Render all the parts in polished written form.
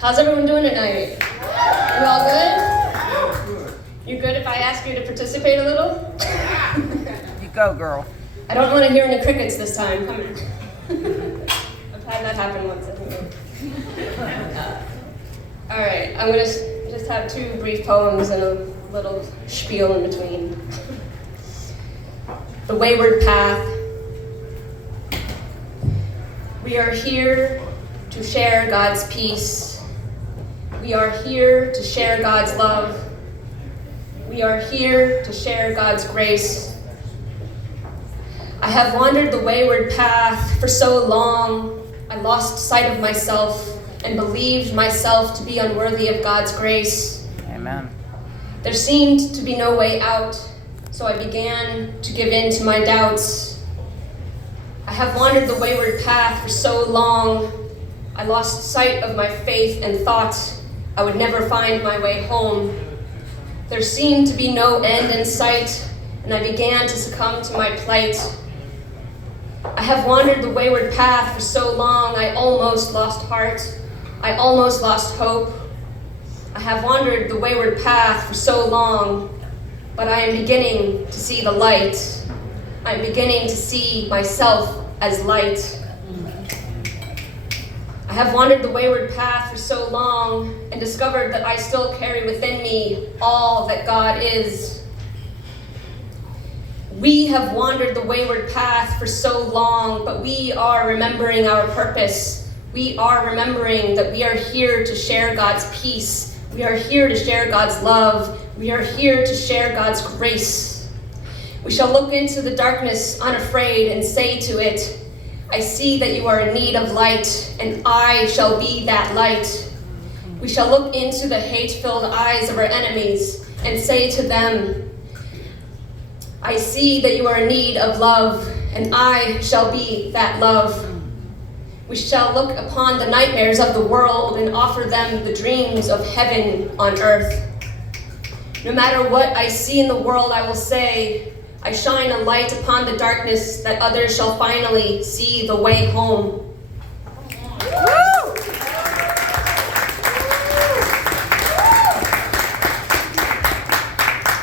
How's everyone doing tonight? You all good? You good if I ask you to participate a little? You go, girl. I don't want to hear any crickets this time. Come in. I've had that happen once, I think. All right, I'm going to just have two brief poems and a little spiel in between. The Wayward Path. We are here to share God's peace. We are here to share God's love. We are here to share God's grace. I have wandered the wayward path for so long, I lost sight of myself and believed myself to be unworthy of God's grace. Amen. There seemed to be no way out, so I began to give in to my doubts. I have wandered the wayward path for so long, I lost sight of my faith and thought I would never find my way home. There seemed to be no end in sight, and I began to succumb to my plight. I have wandered the wayward path for so long, I almost lost heart. I almost lost hope. I have wandered the wayward path for so long, but I am beginning to see the light. I am beginning to see myself as light. I have wandered the wayward path for so long and discovered that I still carry within me all that God is. We have wandered the wayward path for so long, but we are remembering our purpose. We are remembering that we are here to share God's peace. We are here to share God's love. We are here to share God's grace. We shall look into the darkness unafraid and say to it, I see that you are in need of light, and I shall be that light. We shall look into the hate-filled eyes of our enemies and say to them, I see that you are in need of love, and I shall be that love. We shall look upon the nightmares of the world and offer them the dreams of heaven on earth. No matter what I see in the world, I will say, I shine a light upon the darkness that others shall finally see the way home.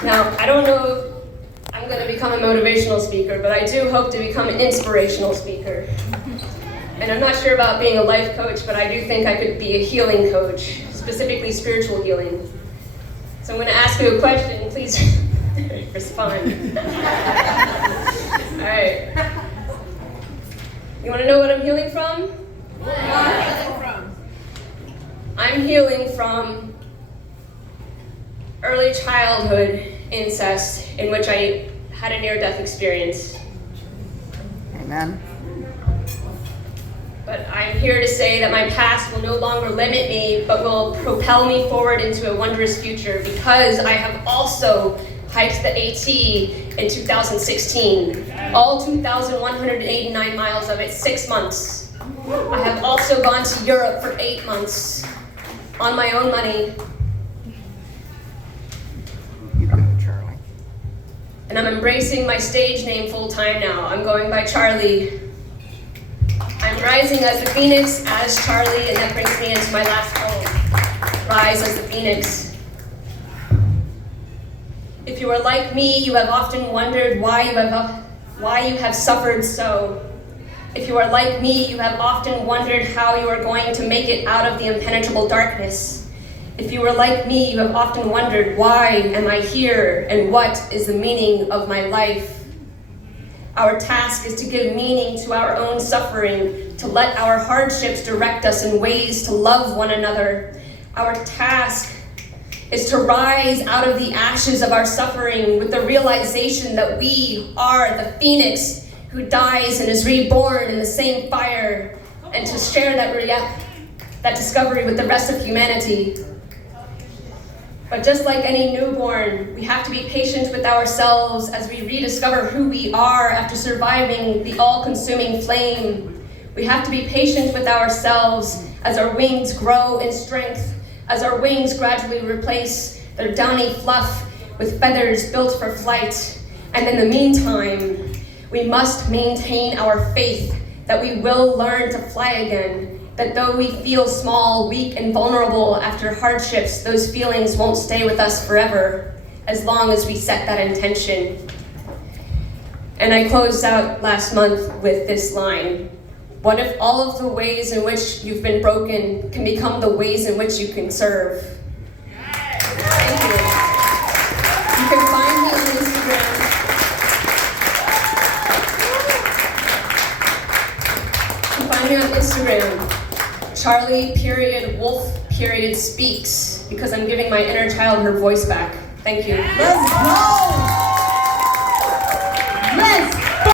Now, I don't know if I'm going to become a motivational speaker, but I do hope to become an inspirational speaker. And I'm not sure about being a life coach, but I do think I could be a healing coach, specifically spiritual healing. So I'm going to ask you a question, please respond. All right. You want to know what I'm healing from? What are you healing from? I'm healing from early childhood incest in which I had a near-death experience. Amen. But I'm here to say that my past will no longer limit me, but will propel me forward into a wondrous future, because I have also hiked the AT in 2016, all 2,189 miles of it, 6 months. I have also gone to Europe for 8 months on my own money. You go, Charlie. And I'm embracing my stage name full time now. I'm going by Charlie. I'm rising as the Phoenix, as Charlie, and that brings me into my last poem, Rise as the Phoenix. If you are like me, you have often wondered why you have suffered so. If you are like me, you have often wondered how you are going to make it out of the impenetrable darkness. If you are like me, you have often wondered, why am I here, and what is the meaning of my life? Our task is to give meaning to our own suffering, to let our hardships direct us in ways to love one another. Our task is to rise out of the ashes of our suffering with the realization that we are the phoenix who dies and is reborn in the same fire, and to share that discovery with the rest of humanity. But just like any newborn, we have to be patient with ourselves as we rediscover who we are after surviving the all-consuming flame. We have to be patient with ourselves as our wings grow in strength, as our wings gradually replace their downy fluff with feathers built for flight. And in the meantime, we must maintain our faith that we will learn to fly again that though we feel small, weak, and vulnerable after hardships, those feelings won't stay with us forever, as long as we set that intention. And I closed out last month with this line: what if all of the ways in which you've been broken can become the ways in which you can serve? Thank you. You can find me on Instagram. You can find me on Instagram, Charlie.Wolf.speaks, because I'm giving my inner child her voice back. Thank you. Let's go!